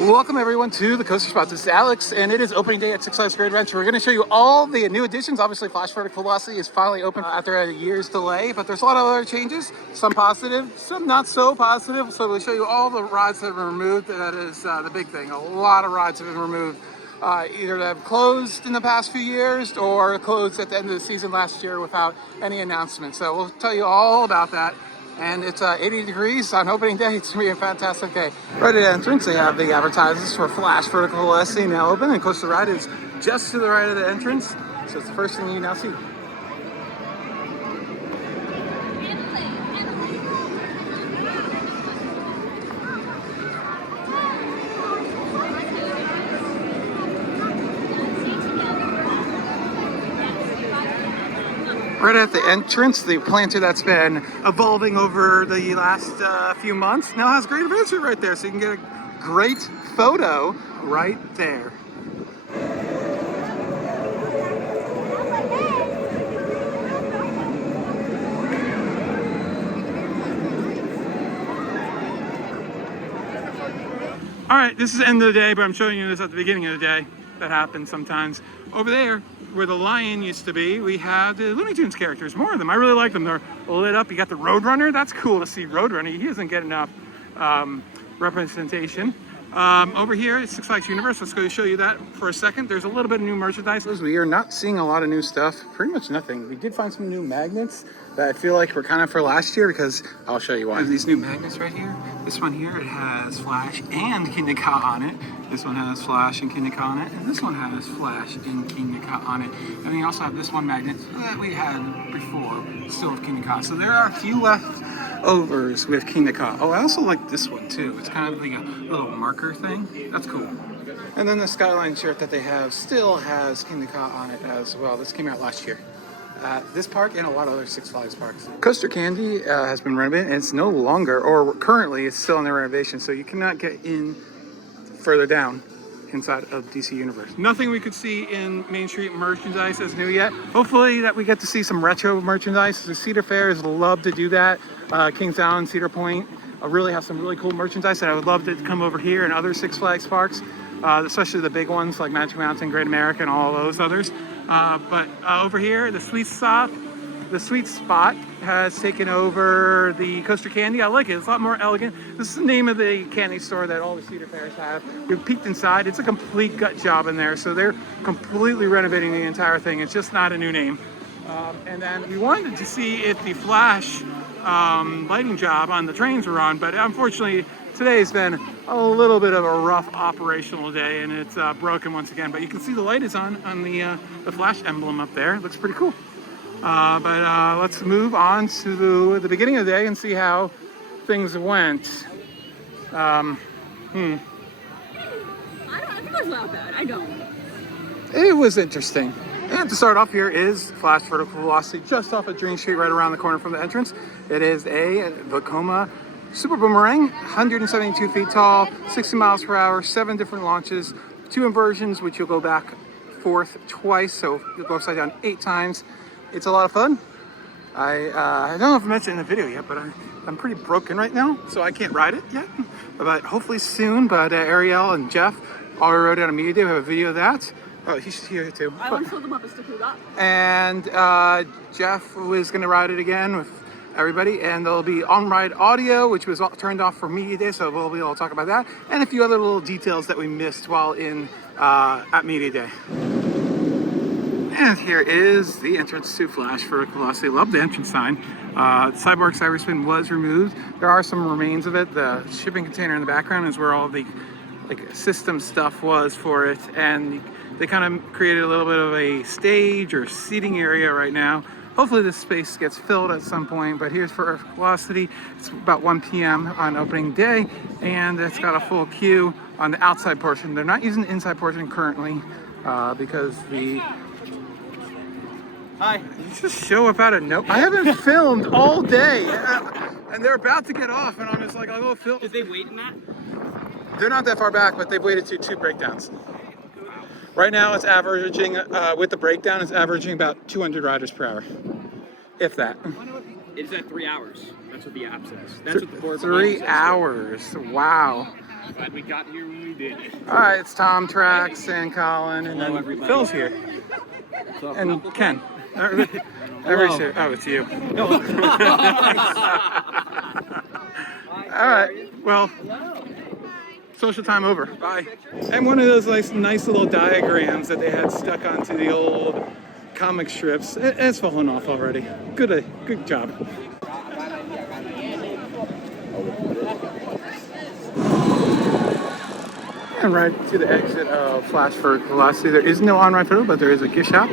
Welcome everyone to the Coaster Spot. This is Alex, and it is opening day at Six Flags Great Adventure. We're going to show you all the new additions. Obviously, Flash Vertical Velocity is finally open after a year's delay, but there's a lot of other changes. Some positive, some not so positive. So we'll show you all the rides that have been removed. That is the big thing. A lot of rides have been removed. Either that have closed in the past few years or closed at the end of the season last year without any announcement. So we'll tell you all about that. And it's 80 degrees on opening day. It's gonna be a fantastic day. Right at the entrance, they have the advertisements for Flash Vertical Velocity now open, and Coaster Ride is just to the right of the entrance. So it's the first thing you now see. Right at the entrance, the planter that's been evolving over the last few months now has Great Adventure right there, so you can get a great photo right there. All right, this is the end of the day, but I'm showing you this at the beginning of the day. That happens sometimes. Over there, where the lion used to be, we have the Looney Tunes characters, more of them. I really like them. They're lit up. You got the Roadrunner. That's cool to see Roadrunner. He doesn't get enough representation. Over here at Six Flags Universe, let's go show you that for a second. There's a little bit of new merchandise. We are not seeing a lot of new stuff, pretty much nothing. We did find some new magnets that I feel like were kind of for last year, because I'll show you why. These new magnets right here. This one here, it has Flash and Kingda Ka on it. This one has Flash and Kingda Ka on it. And this one has Flash and Kingda Ka on it. And we also have this one magnet that we had before, still with Kingda Ka. So there are a few leftovers with Kingda Ka. Oh, I also like this one too. It's kind of like a little marker thing. That's cool. And then the Skyline shirt that they have still has Kingda Ka on it as well. This came out last year. This park and a lot of other Six Flags parks. Coaster Candy has been renovated, and it's no longer, or currently it's still in the renovation, so you cannot get in further down inside of DC Universe. Nothing we could see in Main Street merchandise is new yet. Hopefully that we get to see some retro merchandise. The Cedar Fairs love to do that. Kings Island, Cedar Point really have some really cool merchandise that I would love to come over here and other Six Flags parks, especially the big ones like Magic Mountain, Great America, and all those others. But over here, the Sweet Spot has taken over the Coaster Candy. I like it. It's a lot more elegant. This is the name of the candy store that all the Cedar Fairs have. We've peeked inside. It's a complete gut job in there. So they're completely renovating the entire thing. It's just not a new name. And then we wanted to see if the Flash lighting job on the trains were on, but unfortunately today's been a little bit of a rough operational day, and it's broken once again. But you can see the light is on the Flash emblem up there. It looks pretty cool. But let's move on to the beginning of the day and see how things went. I think it was not bad. I don't. It was interesting. And to start off, here is Flash Vertical Velocity just off of Dream Street, right around the corner from the entrance. It is a Vekoma Super Boomerang, 172 feet tall, 60 miles per hour, 7 different launches, 2 inversions, which you'll go back forth twice, so you'll go upside down 8 times. It's a lot of fun. I don't know if I mentioned in the video yet, but I'm pretty broken right now, so I can't ride it yet. But hopefully soon. But Ariel and Jeff already rode it on a media day. We have a video of that. Oh, he's here too. I want to fill them up as to who got. And Jeff was going to ride it again with everybody, and there'll be on-ride audio, which was turned off for media day, so we'll be able to talk about that, and a few other little details that we missed while in at media day. And here is the entrance to Flash Vertical Velocity. Love the entrance sign. Cyborg Cyberspin was removed. There are some remains of it. The shipping container in the background is where all the system stuff was for it, and they kind of created a little bit of a stage or seating area right now. Hopefully this space gets filled at some point, but here's for Velocity. It's about 1 p.m. on opening day, and it's got a full queue on the outside portion. They're not using the inside portion currently because the... Hi. You just show up out of no... I haven't filmed all day, and they're about to get off, and I'm just like, I'll go film. Did they wait in that? They're not that far back, but they've waited to 2 breakdowns. Right now it's averaging, with the breakdown, it's averaging about 200 riders per hour, if that. It's at 3 hours. That's what the app says. That's what the board 3 hours. Wow. Glad we got here when we did. All right, it's Tom, Trax, and Colin, and then everybody. Phil's here, and Ken. Everybody's here. Oh, it's you. All right. Well, social time over. Bye. And one of those nice little diagrams that they had stuck onto the old comic strips. It's fallen off already. Good job. And right to the exit of Flash for Velocity. There is no on-ride photo, but there is a gift shop.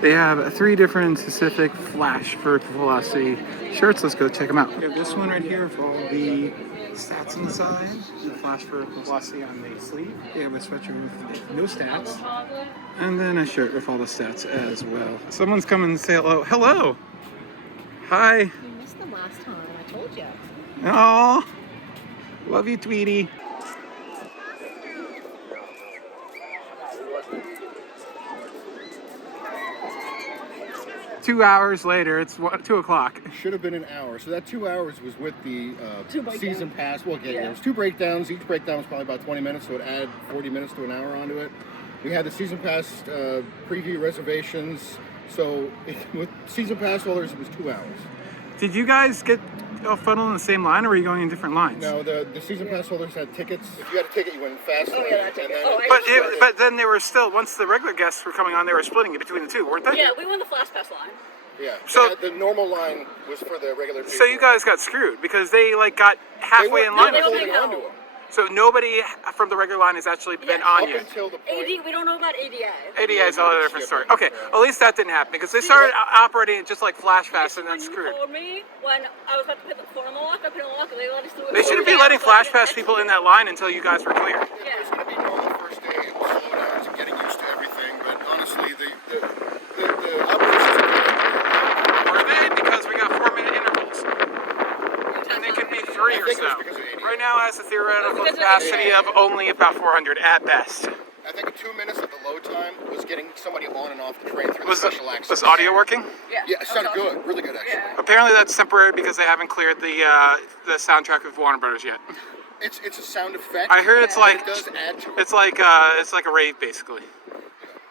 They have 3 different specific Flash for Velocity shirts. Let's go check them out. We have this one right here for all the stats on the side. The Flash for Velocity on the sleeve. They have a sweatshirt with no stats. And then a shirt with all the stats as well. Someone's coming to say hello. Hello! Hi! You missed them last time, I told you. Aw! Love you, Tweety. Two hours later, it's 2 o'clock. It should have been an hour. So that 2 hours was with the season pass. Well, Yeah. there was 2 breakdowns. Each breakdown was probably about 20 minutes, so it added 40 minutes to an hour onto it. We had the season pass preview reservations. So with season pass holders, it was 2 hours. Did you guys get a funnel in the same line, or were you going in different lines? No, the season pass holders had tickets. If you had a ticket, you went fast. Oh, yeah, that ticket. But then they were still, once the regular guests were coming on, they were splitting it between the two, weren't they? Yeah, we won the Flash Pass line. Yeah. So- the normal line was for the regular people. So you guys got screwed because they got halfway in line. they don't with think you. so. onto them. So nobody from the regular line has actually been on Up you. until the point. We don't know about ADA. ADA is a different story. Okay, at least that didn't happen because they started operating it just like Flash Pass and then When screwed. you told me when I was about to put the phone on the lock, I put it on the lock and they let us do it. They shouldn't be letting Flash Pass people in that line until you guys were clear. It's going to be normal the first day and slowdowns and getting used to everything, but honestly, the operations Were they? Because we got 4-minute intervals. And they could be 3 or think it was so. because of ADA. Right now has a theoretical Because of capacity of only about 400 at best. I think 2 minutes of the load time was getting somebody on and off the train through Was the special access. was audio working? Yeah, Yeah, it sounded good. Really good, actually. Yeah. Apparently that's temporary because they haven't cleared the soundtrack with Warner Brothers yet. It's a sound effect. I heard it's but like it does add to it. it's like a rave basically.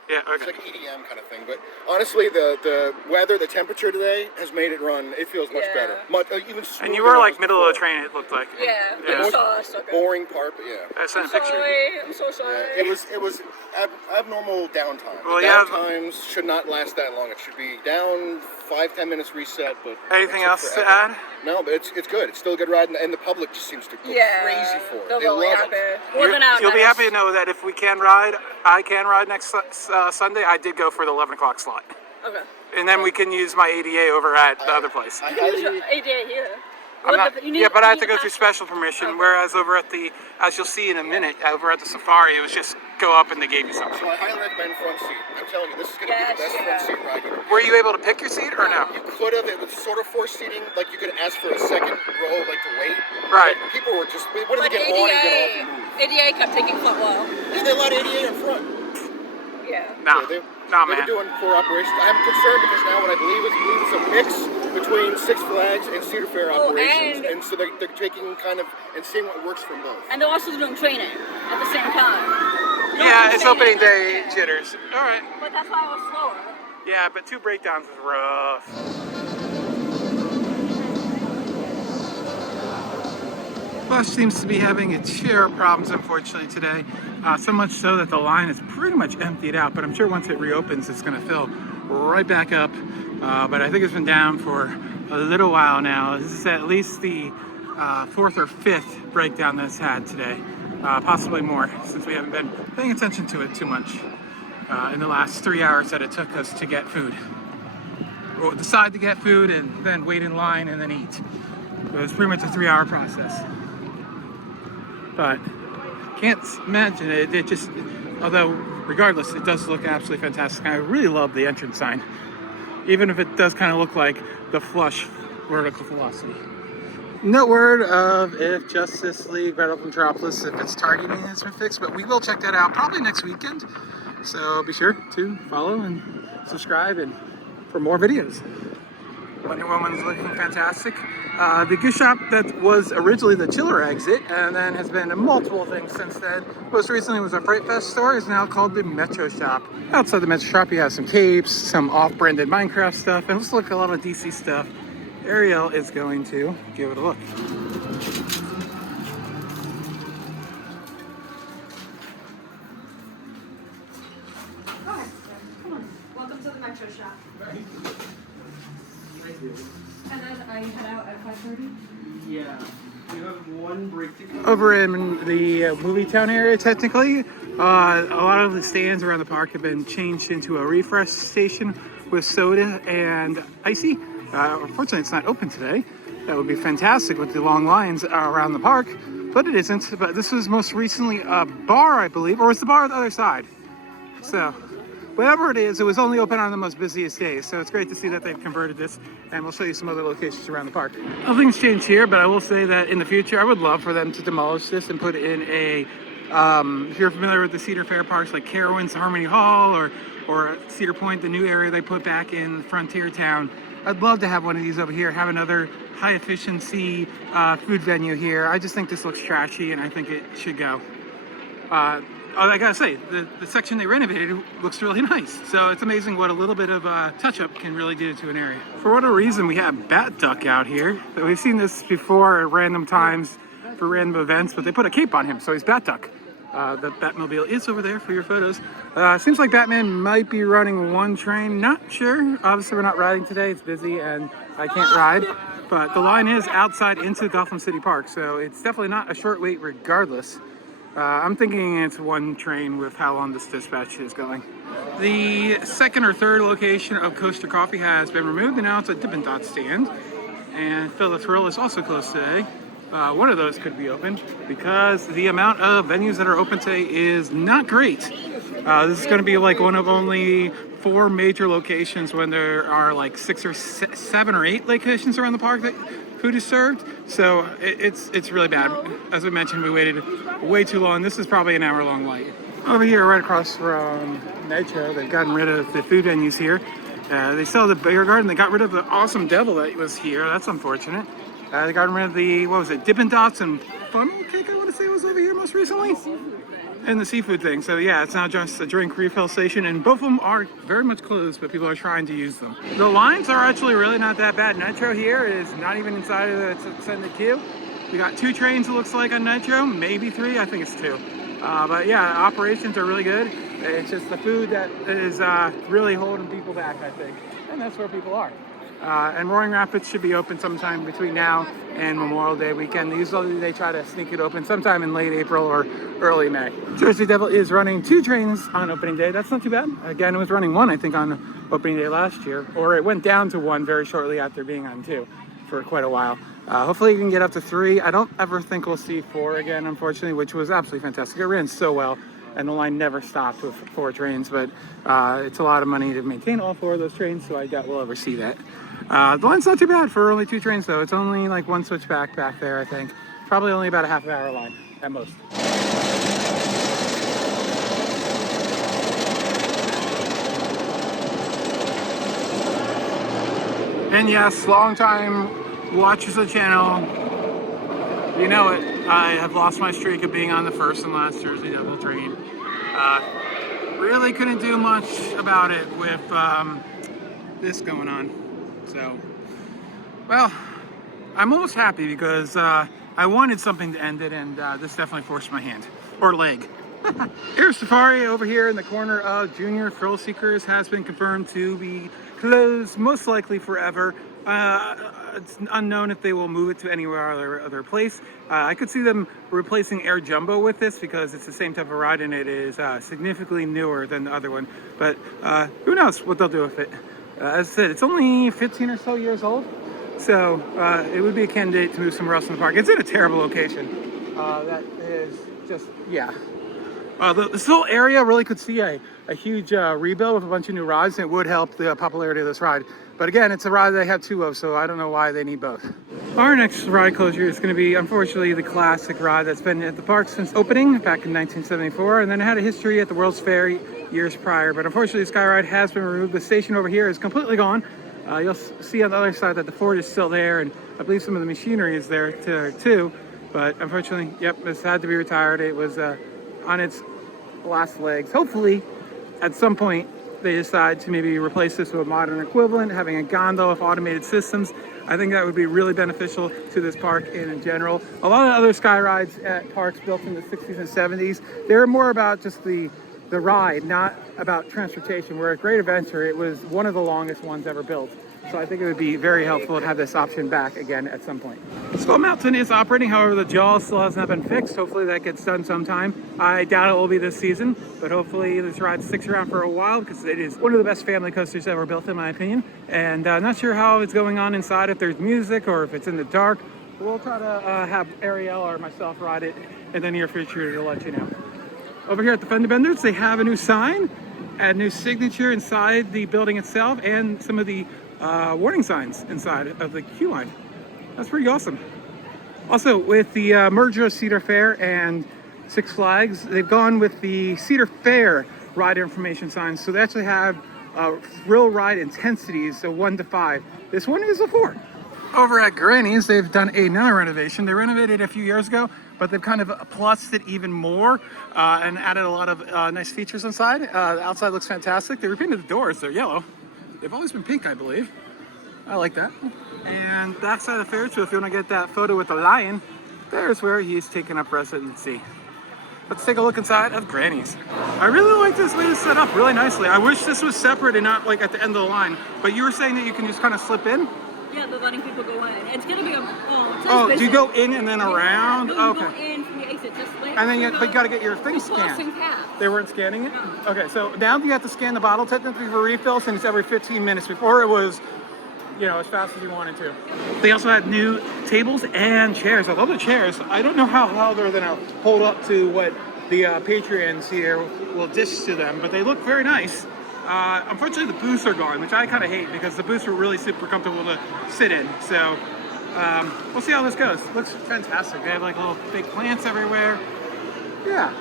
Yeah. It's Okay. like EDM kind of thing. But honestly, the weather, the temperature today has made it run. It feels much Yeah. better. Much even. And you smoother were than like it was middle of the before. train. It looked like. Yeah. Yeah. I saw us. Okay. Boring part, but yeah. I sent a I'm picture. sorry. I'm so sorry. It was abnormal downtime. Well, The yeah. downtimes should not last that long. It should be down 5-10 minutes reset. But Anything that's else it to forever. add? No, but it's good. It's still a good ride, and the public just seems to go Yeah. crazy for it. They're They really love happy. it. More than out. You'll be happy to know that if I can ride next Sunday. I did go for the 11 o'clock slot, Okay. and then we can use my ADA over at the other place. I You can use your highly, ADA here. I'm not, but I have to go you through have special permission. Okay. Whereas over at as you'll see in a minute, over at the Safari, it was just go up and they gave you something. so I highly recommend front seat. I'm telling you, this is going to be Yes, the best yeah. front seat ride you've ever. Were you able to pick your seat or no? You could have. It was sort of forced seating. Like you could ask for a second row, like to wait. Right. But people were just. What did But they get on and get off and move? ADA kept taking front row. Is there a lot of ADA in front? Yeah. Nah, Yeah, nah, they man. were doing poor operations. I'm concerned because now what I believe is a mix between Six Flags and Cedar Fair Oh, operations, and- and so they're taking kind of and seeing what works from both. And they're also doing training at the same time. Yeah, it's Training. opening day jitters. All right. But that's why I was slower. Yeah, but 2 breakdowns is rough. Flush seems to be having its share of problems, unfortunately, today. So much so that the line is pretty much emptied out, but I'm sure once it reopens, it's going to fill right back up. But I think it's been down for a little while now. This is at least the 4th or 5th breakdown that it's had today. Possibly more, since we haven't been paying attention to it too much in the last 3 hours that it took us to get food. We'll decide to get food and then wait in line and then eat. It was pretty much a 3-hour process. But can't imagine it. It just, although regardless, it does look absolutely fantastic. I really love the entrance sign, even if it does kind of look like the Flush vertical velocity. No word of if Justice League Battle of Metropolis, if its targeting has been fixed, but we will check that out probably next weekend. So be sure to follow and subscribe and for more videos. Wonder Woman's looking fantastic. The gift shop that was originally the chiller exit and then has been multiple things since then. Most recently was a Fright Fest store, is now called the Metro Shop. Outside the Metro Shop you have some capes, some off-branded Minecraft stuff, and let's look at a lot of DC stuff. Ariel is going to give it a look. Come on. Welcome to the Metro Shop. And then I head out at 5:30. Yeah. You have one break to go. Over in the movie town area, technically, a lot of the stands around the park have been changed into a refresh station with soda and icy. Unfortunately, it's not open today. That would be fantastic with the long lines around the park, but it isn't. But this was most recently a bar, I believe, or was the bar on the other side? So, whatever it is, it was only open on the most busiest days. So it's great to see that they've converted this, and we'll show you some other locations around the park. Nothing's changed here, but I will say that in the future, I would love for them to demolish this and put in a, if you're familiar with the Cedar Fair parks like Carowinds, Harmony Hall, or Cedar Point, the new area they put back in Frontier Town. I'd love to have one of these over here, have another high efficiency food venue here. I just think this looks trashy and I think it should go. I gotta say, the section they renovated looks really nice. So it's amazing what a little bit of touch-up can really do to an area. For whatever reason, we have Bat Duck out here. We've seen this before at random times for random events, but they put a cape on him, so he's Bat Duck. The Batmobile is over there for your photos. Seems like Batman might be running one train. Not sure. Obviously, we're not riding today. It's busy and I can't ride. But the line is outside into Gotham City Park, so it's definitely not a short wait regardless. I'm thinking it's one train with how long this dispatch is going. The second or third location of Coaster Coffee has been removed, and now it's a Dippin' Dot stand. And Phil the Thrill is also closed today. One of those could be open because the amount of venues that are open today is not great. This is going to be like one of only 4 major locations when there are like 6 or 7 or 8 locations around the park that food is served. So it's really bad. As I mentioned, we waited way too long. This is probably an hour-long wait. Over here, right across from Metro, they've gotten rid of the food venues here. They sell the beer garden. They got rid of the awesome devil that was here. That's unfortunate. They got rid of the, what was it, Dippin' Dots and funnel cake, I want to say was over here most recently. And the seafood thing. So yeah, it's now just a drink refill station, and both of them are very much closed, but people are trying to use them. The lines are actually really not that bad. Nitro here is not even inside of the extended queue. We got 2 trains, it looks like, on Nitro, maybe 3, I think it's 2. But yeah, operations are really good. It's just the food that is really holding people back, I think. And that's where people are. And Roaring Rapids should be open sometime between now and Memorial Day weekend. Usually they try to sneak it open sometime in late April or early May. Jersey Devil is running 2 trains on opening day. That's not too bad. Again, it was running 1, I think, on opening day last year, or it went down to 1 very shortly after being on 2 for quite a while. Hopefully you can get up to 3. I don't ever think we'll see 4 again, unfortunately, which was absolutely fantastic. It ran so well, and the line never stopped with 4 trains, but it's a lot of money to maintain all 4 of those trains, so I doubt we'll ever see that. The line's not too bad for only 2 trains, though. It's only like 1 switchback back there, I think. Probably only about a half-hour line at most. And yes, long-time watchers of the channel, you know it. I have lost my streak of being on the first and last Jersey Devil train. Really couldn't do much about it with this going on. So, well, I'm almost happy because I wanted something to end it, and this definitely forced my hand or leg. Air Safari over here in the corner of Junior Thrill Seekers has been confirmed to be closed, most likely forever. It's unknown if they will move it to anywhere other place. I could see them replacing Air Jumbo with this because it's the same type of ride and it is significantly newer than the other one. But who knows what they'll do with it. As I said, it's only 15 or so years old, so it would be a candidate to move somewhere else in the park. It's in a terrible location. That is just, yeah. This whole area really could see a huge rebuild with a bunch of new rides, and it would help the popularity of this ride. But again, it's a ride they have 2 of, so I don't know why they need both. Our next ride closure is going to be, unfortunately, the classic ride that's been at the park since opening back in 1974, and then it had a history at the World's Fair years prior. But unfortunately, Skyride has been removed. The station over here is completely gone. You'll see on the other side that the Ford is still there, and I believe some of the machinery is there too. But unfortunately, yep, this had to be retired. It was on its last legs. Hopefully, at some point, they decide to maybe replace this with a modern equivalent, having a gondola with automated systems. I think that would be really beneficial to this park in general. A lot of other sky rides at parks built in the 60s and 70s, they're more about just the ride, not about transportation, where at Great Adventure, it was one of the longest ones ever built. So I think it would be very helpful to have this option back again at some point. Skull Mountain is operating, however, the jaws still has not been fixed. Hopefully that gets done sometime. I doubt it will be this season, but hopefully this ride sticks around for a while because it is one of the best family coasters ever built, in my opinion. And not sure how it's going on inside, if there's music or if it's in the dark. We'll try to have Ariel or myself ride it in the near future to let you know. Over here at the Fender Benders, they have a new sign, a new signature inside the building itself, and some of the warning signs inside of the queue line. That's pretty awesome. Also, with the merger of Cedar Fair and Six Flags, they've gone with the Cedar Fair ride information signs. So they actually have real ride intensities, so 1 to 5. This one is a 4. Over at Grannies, they've done another renovation. They renovated a few years ago, but they've kind of plussed it even more and added a lot of nice features inside. The outside looks fantastic. They repainted the doors. They're yellow. They've always been pink, I believe. I like that. And backside of the Ferris wheel, if you want to get that photo with the lion, there's where he's taking up residency. Let's take a look inside of Grannies. I really like this way it's set up really nicely. I wish this was separate and not like at the end of the line. But you were saying that you can just kind of slip in? Yeah, they're letting people go in. It's gonna be do you go in and then around? No, you okay. go in from the exit, just like. And then you got to get your thing scanned. They weren't scanning it? Okay, so now you have to scan the bottle technically for refills, and it's every 15 minutes. Before it was, as fast as you wanted to. They also had new tables and chairs. I love the chairs. I don't know how they're gonna hold up to what the Patreons here will dish to them, but they look very nice. Unfortunately, the booths are gone, which I kind of hate because the booths were really super comfortable to sit in. So we'll see how this goes. Looks fantastic. They have like little big plants everywhere. Yeah.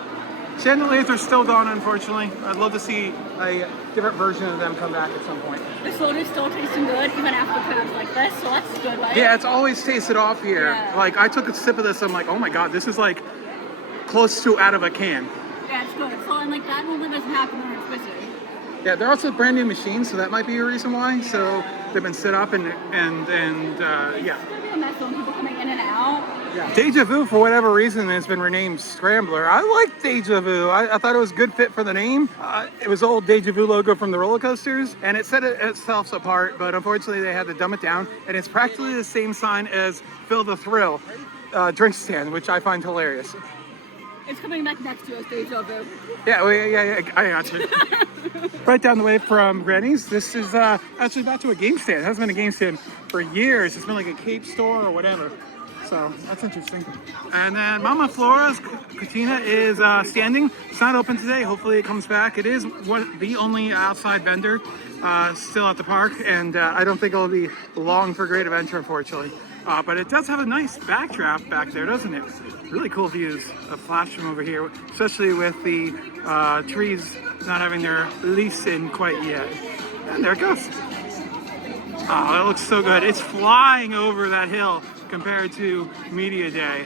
Chandeliers are still gone, unfortunately. I'd love to see a different version of them come back at some point. The soda's still tasting good even after times like this, so that's good, right? Yeah, it's always tasted off here. Yeah. Like, I took a sip of this, I'm like, oh my god, this is like close to out of a can. Yeah, it's good. So, and like that normally doesn't happen when it's busy. Yeah, they're also brand new machines, so that might be a reason why. Yeah. So they've been set up and yeah. It's gonna be a mess when people coming in and out. Yeah. Deja Vu, for whatever reason, has been renamed Scrambler. I like Deja Vu. I thought it was a good fit for the name. It was the old Deja Vu logo from the roller coasters, and it set itself apart, but unfortunately they had to dumb it down, and it's practically the same sign as Feel the Thrill drink stand, which I find hilarious. It's coming back next to us, Deja Vu. Yeah, I got you. Right down the way from Grannies, this is actually back to a game stand. It hasn't been a game stand for years. It's been like a Cape store or whatever. So that's interesting. And then Mama Flora's Cantina is standing. It's not open today. Hopefully it comes back. It is the only outside vendor still at the park, and I don't think it'll be long for Great Adventure, unfortunately. But it does have a nice backdraft back there, doesn't it? Really cool views of Flash from over here, especially with the trees not having their leaves in quite yet. And there it goes. Oh, that looks so good. It's flying over that hill compared to Media Day.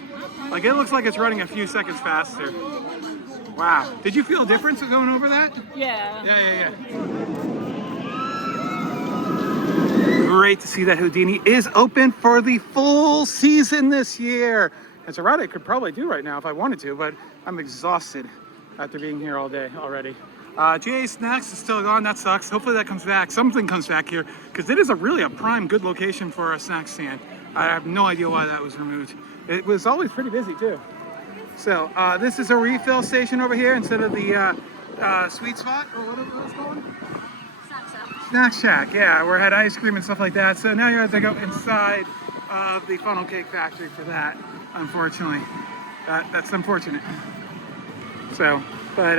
Like, it looks like it's running a few seconds faster. Wow. Did you feel a difference going over that? Yeah. Yeah. Great to see that Houdini is open for the full season this year. It's a ride I could probably do right now if I wanted to, but I'm exhausted after being here all day already. GA Snacks is still gone. That sucks. Hopefully that comes back. Something comes back here because it is really a prime good location for a snack stand. I have no idea why that was removed. It was always pretty busy too. So this is a refill station over here instead of the sweet spot or whatever it's called. Snack Shack, yeah, where it had ice cream and stuff like that. So now you have to go inside of the funnel cake factory for that, unfortunately. That's unfortunate. So, but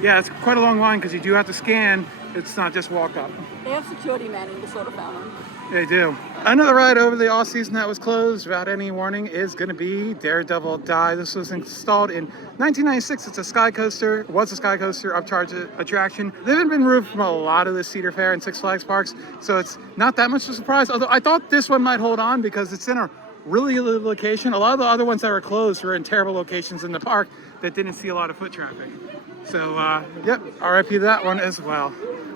yeah, it's quite a long line because you do have to scan It's not just walk up. They have security manning the soda fountain. They do. Another ride over the off season that was closed without any warning is going to be Daredevil Die. This was installed in 1996. It's a sky coaster. It was a sky coaster upcharge attraction. They haven't been removed from a lot of the Cedar Fair and Six Flags parks, so it's not that much of a surprise. Although I thought this one might hold on because it's in a really good location. A lot of the other ones that were closed were in terrible locations in the park that didn't see a lot of foot traffic. So, yep, RIP that one as well.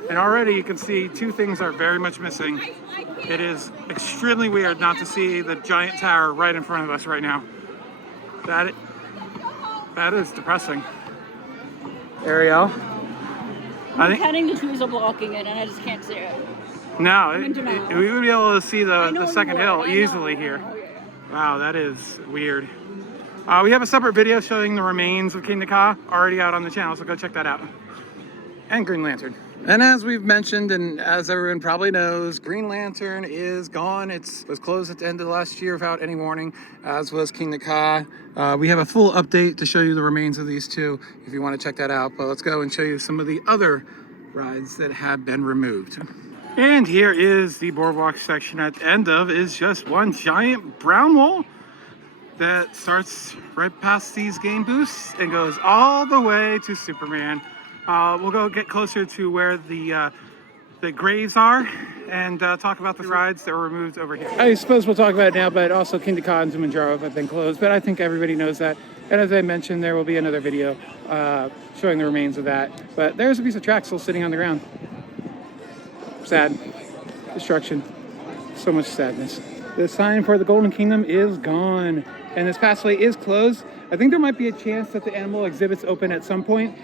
And already you can see two things are very much missing. It is extremely weird not to see the giant tower right in front of us right now. That is depressing. Ariel, I think Heading the trees are blocking it, and I just can't see it. no, I'm in denial. we would be able to see I the know second you hill would. I easily know. here. Oh, yeah. Wow, that is weird. We have a separate video showing the remains of King Ka already out on the channel, so go check that out. And Green Lantern. And as we've mentioned, and as everyone probably knows, Green Lantern is gone. It was closed at the end of last year without any warning, as was King Ka. We have a full update to show you the remains of these two if you want to check that out. But let's go and show you some of the other rides that have been removed. And here is the boardwalk section. At the end of is just one giant brown wall that starts right past these game booths and goes all the way to Superman. We'll go get closer to where the graves are and talk about the rides that were removed over here. I suppose we'll talk about it now, but also King Ka and Zumanjaro have been closed, but I think everybody knows that. And as I mentioned, there will be another video showing the remains of that. But there's a piece of track still sitting on the ground. Sad. Destruction. So much sadness. The sign for the Golden Kingdom is gone, and this passway is closed. I think there might be a chance that the animal exhibits open at some point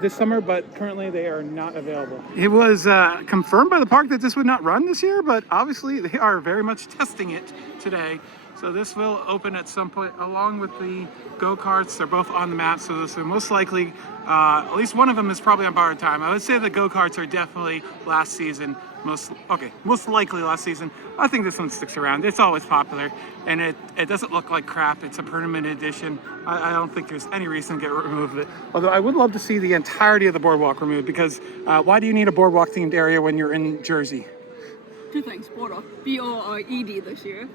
this summer, but currently they are not available. It was confirmed by the park that this would not run this year, but obviously they are very much testing it today. So this will open at some point along with the go-karts. They're both on the map, so this will most likely, at least one of them is probably on borrowed time. I would say the go-karts are definitely last season. Most likely last season. I think this one sticks around. It's always popular, and it doesn't look like crap. It's a permanent edition. I don't think there's any reason to get removed of it. Although I would love to see the entirety of the boardwalk removed, because why do you need a boardwalk themed area when you're in Jersey? Two things, boardwalk, B-O-R-E-D this year.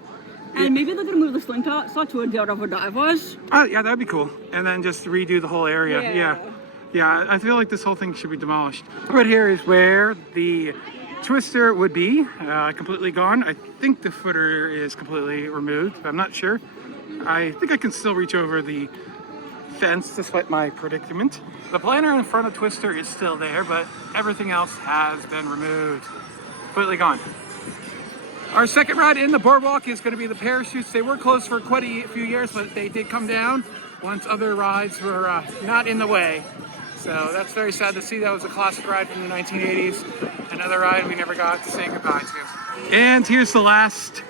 And maybe they're gonna move the slingshot to where Daredevil Dive was. Oh yeah, that'd be cool. And then just redo the whole area. Yeah, I feel like this whole thing should be demolished. Right here is where the Twister would be completely gone. I think the footer is completely removed, but I'm not sure. I think I can still reach over the fence despite my predicament. The planter in front of Twister is still there, but everything else has been removed. Completely gone. Our second ride in the boardwalk is going to be the parachutes. They were closed for quite a few years, but they did come down once other rides were not in the way. So that's very sad to see. That was a classic ride from the 1980s. Another ride we never got to say goodbye to. And here's the last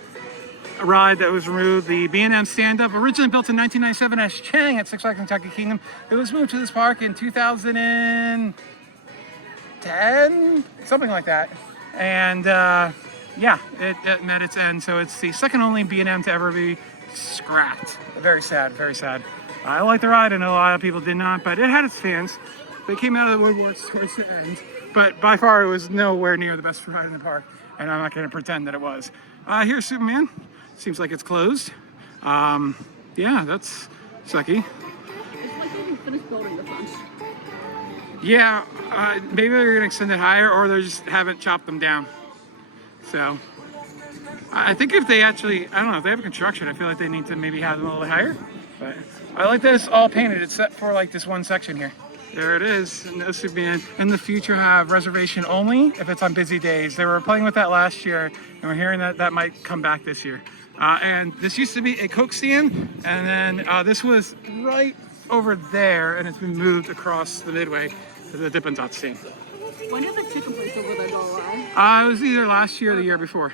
ride that was removed, the B&M stand-up, originally built in 1997 as Chang at Six Flags Kentucky Kingdom. It was moved to this park in 2010, something like that. And yeah, it met its end. So it's the second only B&M to ever be scrapped. Very sad, very sad. I like the ride. I know a lot of people did not, but it had its fans. They came out of the woodworks towards the end, but by far it was nowhere near the best ride in the park, and I'm not going to pretend that it was. Here's Superman. Seems like it's closed. Yeah, that's sucky. It's like they didn't finish building the fence. Yeah, maybe they're going to extend it higher, or they just haven't chopped them down. So, I think if they actually, I don't know, if they have a construction, I feel like they need to maybe have them a little higher. But I like that it's all painted, except for like this one section here. There it is, no Superman. In the future have reservation only if it's on busy days. They were playing with that last year, and we're hearing that that might come back this year. And this used to be a Coke stand, and then this was right over there, and it's been moved across the midway to the Dippin' Dot stand. When did the chicken place over there go away? It was either last year or the year before.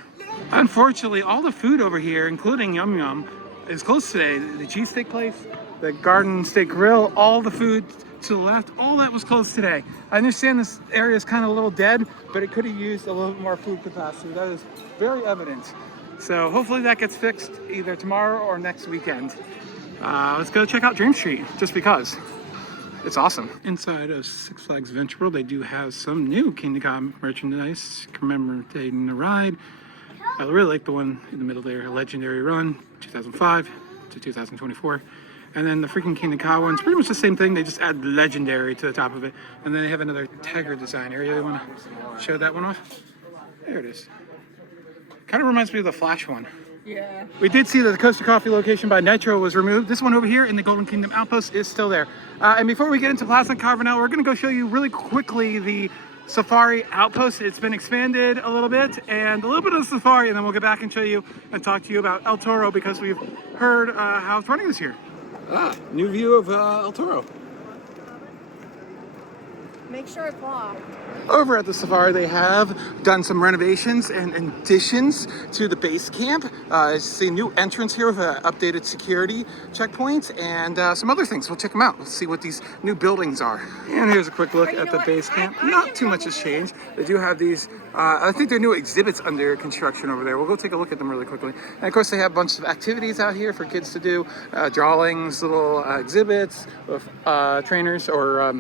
Unfortunately, all the food over here, including Yum Yum, is closed today. The cheesesteak place, the Garden Steak Grill, all the food to the left, all that was closed today. I understand this area is kind of a little dead, but it could have used a little bit more food capacity. That is very evident. So hopefully that gets fixed either tomorrow or next weekend. Let's go check out Dream Street, just because. It's awesome. Inside of Six Flags Adventure World, they do have some new Kingdom Come merchandise commemorating the ride. I really like the one in the middle there, a Legendary Run, 2005 to 2024. And then the freaking Kingdom Come one's pretty much the same thing. They just add Legendary to the top of it. And then they have another Tiger design area. You want to show that one off? There it is. Kind of reminds me of the Flash one. Yeah. We did see that the Coaster Coffee location by Nitro was removed. This one over here in the Golden Kingdom Outpost is still there. And before we get into Plaza and Carnival, we're going to go show you really quickly the Safari Outpost. It's been expanded a little bit, and a little bit of Safari, and then we'll get back and show you and talk to you about El Toro because we've heard how it's running this year. New view of El Toro. Make sure it's locked. Over at the Safari, they have done some renovations and additions to the base camp. I see a new entrance here with updated security checkpoints and some other things. We'll check them out. We'll see what these new buildings are. And here's a quick look at the base camp. Not too much has changed. They do have these, I think they're new exhibits under construction over there. We'll go take a look at them really quickly. And of course, they have a bunch of activities out here for kids to do, drawings, little exhibits with trainers or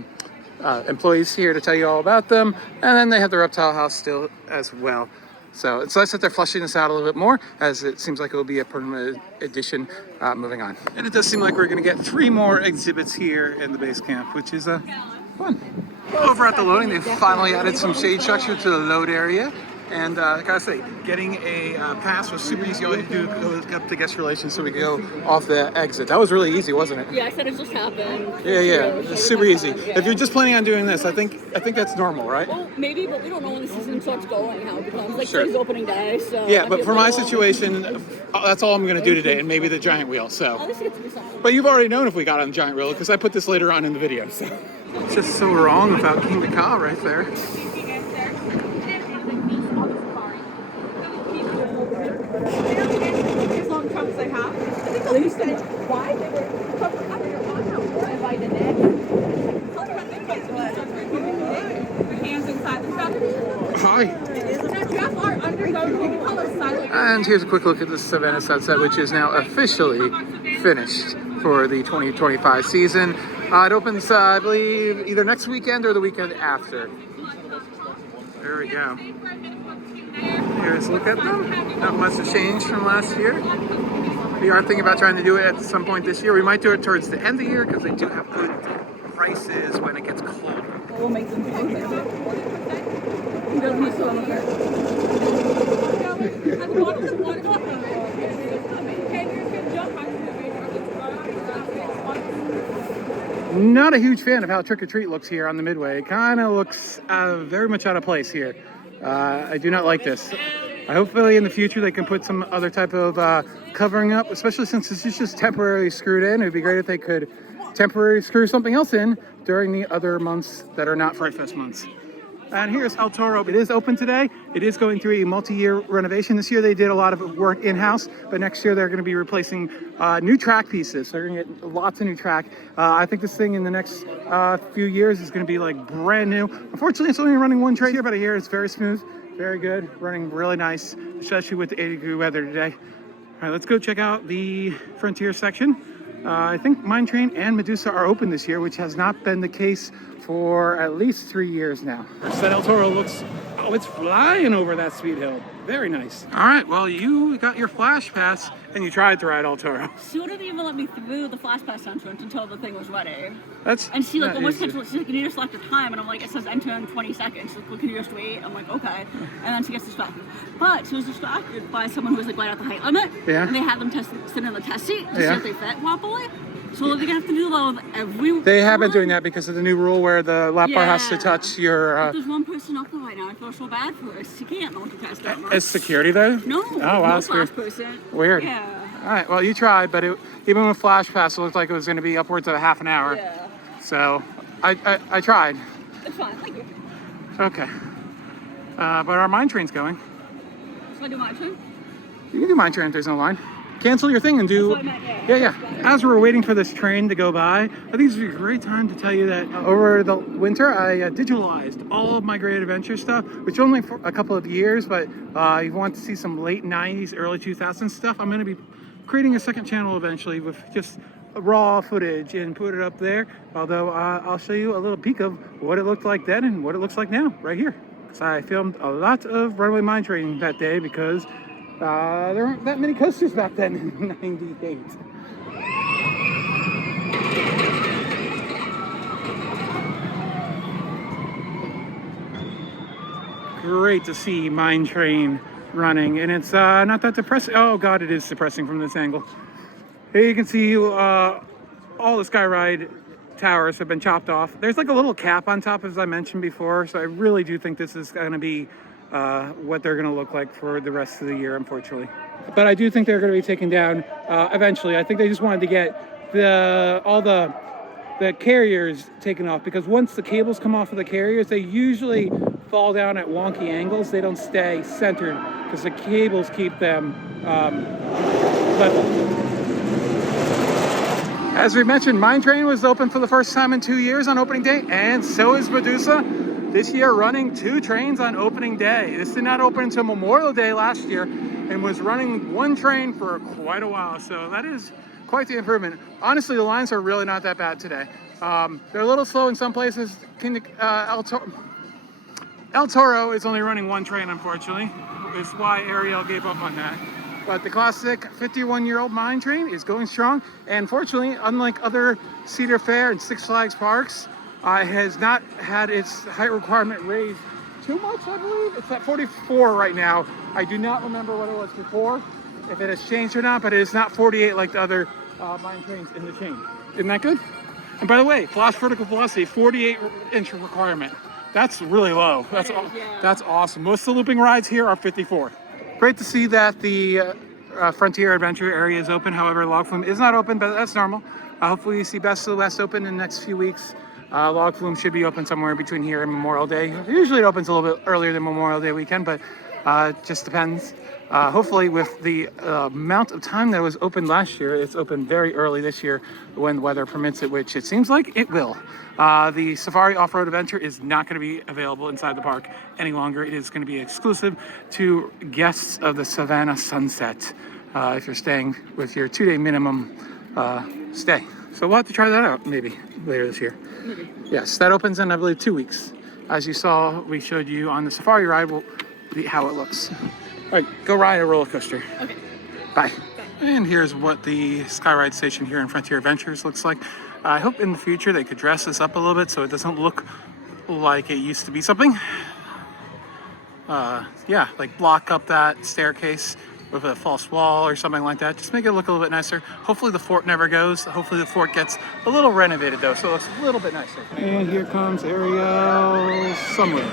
employees here to tell you all about them, and then they have the reptile house still as well. So it's nice that they're fleshing this out a little bit more, as it seems like it will be a permanent addition moving on. And it does seem like we're going to get 3 more exhibits here in the base camp, which is fun. Over at the loading, they've finally added some shade structure to the load area. And I gotta say, getting a pass was super easy. All you do is go up to guest relations so we could go off the exit. That was really easy, wasn't it? Yeah, I said it just happened. Yeah. It's super easy. If you're just planning on doing this, I think that's normal, right? Well, maybe, but we don't know when the season starts going, how it becomes. Like, Sure. today's opening day, so... Yeah, but for my situation, that's all I'm gonna do today, and maybe the giant wheel, so. At least you get to do something. But you've already known if we got on the giant wheel, because I put this later on in the video, so. It's just so wrong about Kingdom Come right there. As long as they have. I think at least why they were invited in. Hands inside the truck. Hi. And here's a quick look at the Savannah Sunset, which is now officially finished for the 2025 season. It opens, I believe, either next weekend or the weekend after. There we go. Here's a look at them. Not much has changed from last year. We are thinking about trying to do it at some point this year. We might do it towards the end of the year because they do have good prices when it gets colder. We'll make them pay. He doesn't miss on Not a huge fan of how Trick or Treat looks here on the Midway. It kind of looks very much out of place here. I do not like this. Hopefully in the future they can put some other type of covering up, especially since this is just temporarily screwed in. It would be great if they could temporarily screw something else in during the other months that are not Fright Fest months. And here's El Toro. It is open today. It is going through a multi-year renovation. This year they did a lot of work in-house, but next year they're going to be replacing new track pieces. So they're going to get lots of new track. I think this thing in the next few years is going to be like brand new. Unfortunately, it's only running one train here, but I hear it's very smooth, very good, running really nice, especially with the 80-degree weather today. All right, let's go check out the Frontier section. I think Mine Train and Medusa are open this year, which has not been the case for at least 3 years now. That El Toro looks, oh, it's flying over that speed hill. Very nice. All right, well, you got your Flash Pass and you tried to ride El Toro. She wouldn't even let me through the Flash Pass entrance until the thing was ready. And she like almost kept, she's like, you need to select a time, and I'm like, it says enter in 20 seconds. She's like, well, can you just wait? I'm like, okay. And then she gets distracted. But she was distracted by someone who was like right at the height limit. Yeah. And they had them sit in the test seat to see if they fit properly. So they're gonna have to do that with everyone. They have been doing that because of the new rule where the lap bar has to touch your... There's one person up there right now. I feel so bad for her. She can't multitask that much. Is security there? No. Oh, wow, no that's weird. person. Weird. Yeah. All right, well, you tried, but even with Flash Pass, it looked like it was going to be upwards of a half an hour. Yeah. So I tried. It's fine. Thank you. Okay. But our Mine Train's going. Should I do my turn? You can do Mine Train if there's no line. Cancel your thing and do... That's what I meant, yeah. As we're waiting for this train to go by, I think this would be a great time to tell you that over the winter, I digitalized all of my Great Adventure stuff, which only for a couple of years, but you want to see some late 90s, early 2000s stuff, I'm going to be creating a second channel eventually with just raw footage and put it up there. Although I'll show you a little peek of what it looked like then and what it looks like now, right here. So I filmed a lot of runaway mine train that day because there aren't that many coasters back then in '98. Great to see mine train running, and it's not that depressing. Oh god, it is depressing from this angle. Here you can see all the Skyride towers have been chopped off. There's like a little cap on top, as I mentioned before, so I really do think this is going to be what they're going to look like for the rest of the year, unfortunately. But I do think they're going to be taken down eventually. I think they just wanted to get all the carriers taken off, because once the cables come off of the carriers, they usually fall down at wonky angles. They don't stay centered because the cables keep them level. As we mentioned, Mine Train was open for the first time in 2 years on opening day, and so is Medusa. This year running 2 trains on opening day. This did not open until Memorial Day last year and was running 1 train for quite a while, so that is quite the improvement. Honestly, the lines are really not that bad today. They're a little slow in some places. El Toro is only running 1 train, unfortunately. It's why Ariel gave up on that. But the classic 51-year-old mine train is going strong. And fortunately, unlike other Cedar Fair and Six Flags parks, has not had its height requirement raised too much, I believe. It's at 44 right now. I do not remember what it was before, if it has changed or not, but it is not 48 like the other mine trains in the chain. Isn't that good? And by the way, flash vertical velocity, 48-inch requirement. That's really low. That's awesome. Most of the looping rides here are 54. Great to see that the Frontier Adventure area is open. However, Log Flume is not open, but that's normal. Hopefully you see Best of the West open in the next few weeks. Log Flume should be open somewhere between here and Memorial Day. Usually it opens a little bit earlier than Memorial Day weekend, but just depends. Hopefully with the amount of time that was open last year, it's open very early this year when the weather permits it, which it seems like it will. The Safari Off-Road Adventure is not going to be available inside the park any longer. It is going to be exclusive to guests of the Savannah Sunset if you're staying with your 2-day minimum stay. So we'll have to try that out maybe later this year. Yes, that opens in, I believe, 2 weeks. As you saw, we showed you on the Safari ride how it looks. All right, go ride a roller coaster. Okay. Bye. And here's what the Skyride station here in Frontier Adventures looks like. I hope in the future they could dress this up a little bit so it doesn't look like it used to be something. Yeah, like block up that staircase with a false wall or something like that. Just make it look a little bit nicer. Hopefully the fort never goes. Hopefully the fort gets a little renovated though, so it looks a little bit nicer. And here comes Ariel somewhere.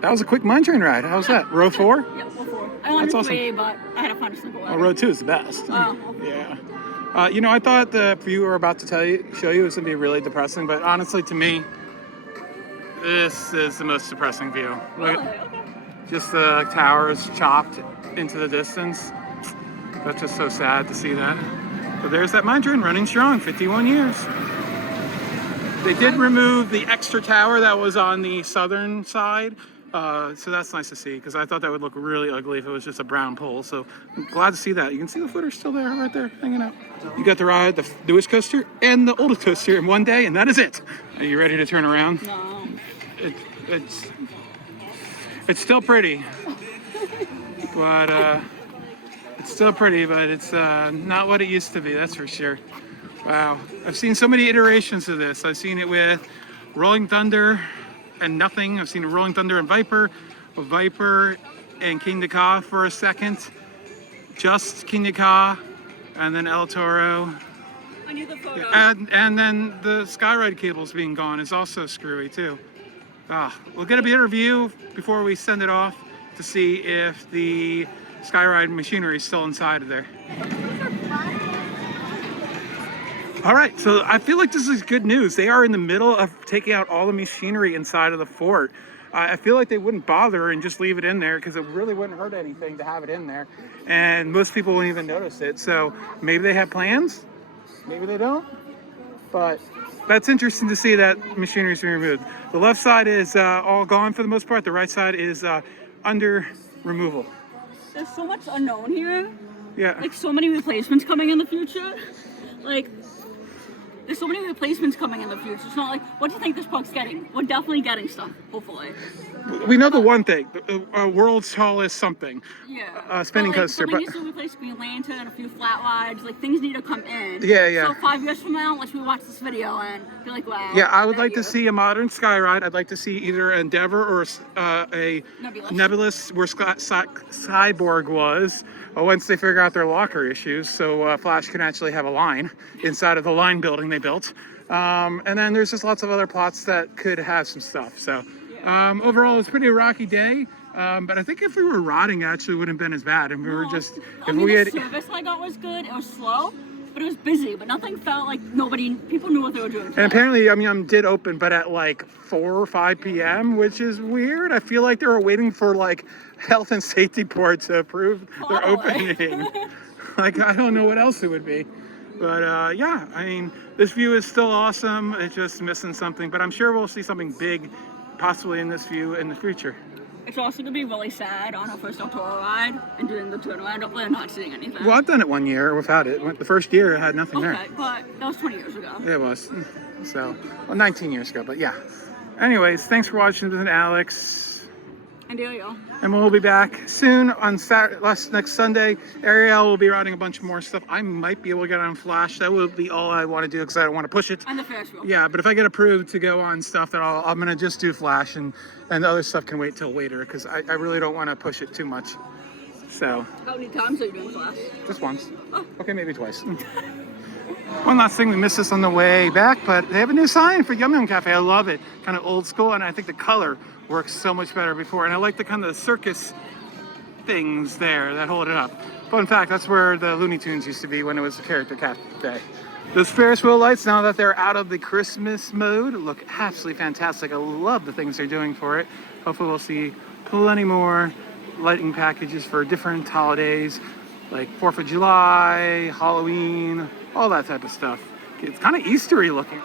That was a quick mine train ride. How was that? Row 4? Yep, row 4. I wanted to awesome. But I had to find a simple one. Well, row 2 is the best. Oh. Yeah. You know, I thought the view we were about to show you was going to be really depressing, but honestly, to me, this is the most depressing view. Look at just the towers chopped into the distance. That's just so sad to see that. But there's that mine train running strong, 51 years. They did remove the extra tower that was on the southern side. So that's nice to see, because I thought that would look really ugly if it was just a brown pole. So I'm glad to see that. You can see the footer's still there, right there, hanging out. You got to ride the newest coaster and the oldest coaster in one day, and that is it. Are you ready to turn around? No. It's still pretty, but it's not what it used to be. That's for sure. Wow, I've seen so many iterations of this. I've seen it with Rolling Thunder and nothing. I've seen Rolling Thunder and Viper and King de Ka for a second, just King de Ka, and then El Toro. I knew the photo. And then the Skyride cables being gone is also screwy too. We'll get a better view before we send it off to see if the Skyride machinery is still inside of there. All right, so I feel like this is good news. They are in the middle of taking out all the machinery inside of the fort. I feel like they wouldn't bother and just leave it in there because it really wouldn't hurt anything to have it in there. And most people wouldn't even notice it. So maybe they have plans, maybe they don't. But that's interesting to see that machinery is being removed. The left side is all gone for the most part. The right side is under removal. There's so much unknown here. Yeah. like so many replacements coming in the future. Like, there's so many replacements coming in the future. It's not like, what do you think this park's getting? We're definitely getting stuff, hopefully. We know the one thing, world's tallest something. Yeah. Spinning But, like, coaster, something but- needs to replace Green Lantern, a few flat rides. Like, things need to come in. Yeah, yeah. So 5 years from now, let's rewatch this video and be like, wow. Yeah, I would that like to year. see a modern sky ride. I'd like to see either Endeavor or a Nebulous where Cyborg was. Once they figure out their locker issues, so Flash can actually have a line inside of the line building they built. And then there's just lots of other plots that could have some stuff. So overall, it's a pretty rocky day. But I think if we were rotting, it actually wouldn't have been as bad. And we were just, I mean, the service I got was good. It was slow, but it was busy. But nothing felt like people knew what they were doing. And apparently, did open, but at like 4 or 5 p.m., which is weird. I feel like they were waiting for like health and safety board to approve their opening. Like, I don't know what else it would be. But yeah, I mean, this view is still awesome. It's just missing something, but I'm sure we'll see something big possibly in this view in the future. It's also going to be really sad on our first Toro ride and doing the turnaround. Hopefully I'm not seeing anything. Well, I've done it 1 year without it. The first year, it had nothing there. Okay, but that was 20 years ago. It was. So, well, 19 years ago, but yeah. Anyways, thanks for watching with Alex. And there you go. And we'll be back soon on next Sunday. Ariel will be riding a bunch more stuff. I might be able to get on Flash. That will be all I want to do because I don't want to push it. And the Ferris wheel. Yeah, but if I get approved to go on stuff, then I'm going to just do Flash, and the other stuff can wait till later because I really don't want to push it too much. So. How many times are you doing Flash? Just once. Oh. Okay, maybe twice. One last thing, we missed this on the way back, but they have a new sign for Yum Yum Cafe. I love it. Kind of old school, and I think the color works so much better before. And I like the kind of circus things there that hold it up. Fun fact, that's where the Looney Tunes used to be when it was a Character Cafe. Those Ferris wheel lights, now that they're out of the Christmas mode, look absolutely fantastic. I love the things they're doing for it. Hopefully we'll see plenty more lighting packages for different holidays, like 4th of July, Halloween, all that type of stuff. It's kind of Eastery looking.